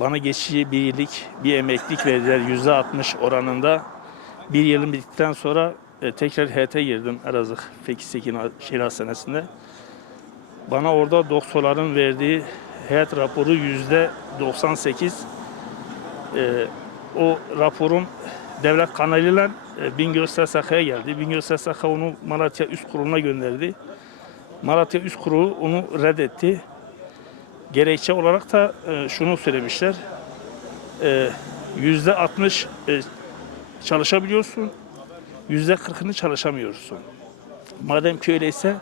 Bana geçici bir yıllık bir emeklilik verdiler yüzde 60 oranında. Bir yılım bittikten sonra e, tekrar HT girdim Elazığ Fekih Sekin Şehir Hastanesi'nde. Bana orada doktorların verdiği hayat raporu yüzde 98. E, o raporun devlet kanalıyla e, Bingöl SSK'ya geldi. Bingöl SSK onu Malatya Üst Kurulu'na gönderdi. Malatya Üst Kurulu onu reddetti. Gerekçe olarak da e, şunu söylemişler. E, Yüzde 60 e, çalışabiliyorsun, yüzde 40'ını çalışamıyorsun. Madem ki öyleyse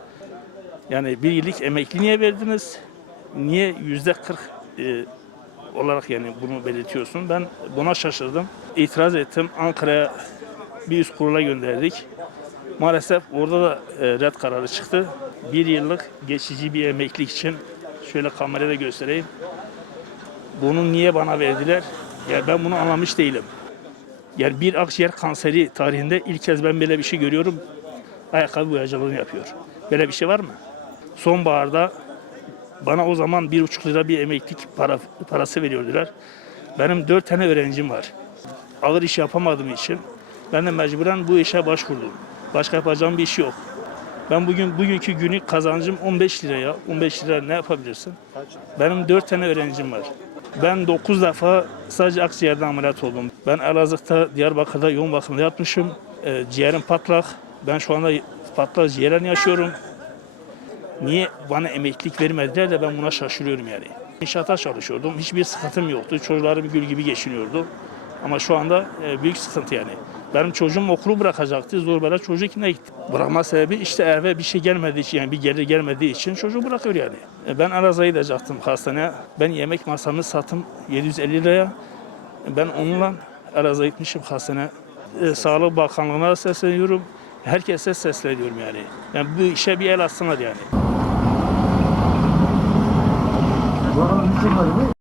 yani bir yıllık emekli niye verdiniz? Niye yüzde 40 e, olarak yani bunu belirtiyorsun? Ben buna şaşırdım. İtiraz ettim. Ankara'ya bir üst kurula gönderdik. Maalesef orada da e, red kararı çıktı. Bir yıllık geçici bir emeklilik için şöyle kamerada göstereyim. Bunu niye bana verdiler? Ya ben bunu anlamış değilim. Yani bir akciğer kanseri tarihinde ilk kez ben böyle bir şey görüyorum. Ayakkabı boyacılığını yapıyor. Böyle bir şey var mı? Sonbaharda bana o zaman bir buçuk lira bir emeklilik para, parası veriyordular. Benim dört tane öğrencim var. Ağır iş yapamadığım için ben de mecburen bu işe başvurdum. Başka yapacağım bir iş yok. Ben bugün bugünkü günlük kazancım 15 liraya. 15 lira ne yapabilirsin? Benim 4 tane öğrencim var. Ben 9 defa sadece akciğerden ameliyat oldum. Ben Elazığ'da, Diyarbakır'da yoğun bakımda yatmışım. Ee, ciğerim patlak. Ben şu anda patlak ciğerden yaşıyorum. Niye bana emeklilik vermediler de ben buna şaşırıyorum yani. İnşaata çalışıyordum. Hiçbir sıkıntım yoktu. Çocuklarım gül gibi geçiniyordu. Ama şu anda e, büyük sıkıntı yani. Benim çocuğum okulu bırakacaktı. Zor bela çocuk yine gitti. Bırakma sebebi işte eve bir şey gelmediği için yani bir gelir gelmediği için çocuğu bırakıyor yani. E, Ben Elazığ'a gidecektim hastaneye. Ben yemek masamı sattım 750 liraya. Ben onunla Elazığ'a gitmişim hastaneye. E, Sağlık Bakanlığı'na sesleniyorum. Herkese sesleniyorum yani. Yani bu işe bir el atsınlar yani. Oranın bizim bölümü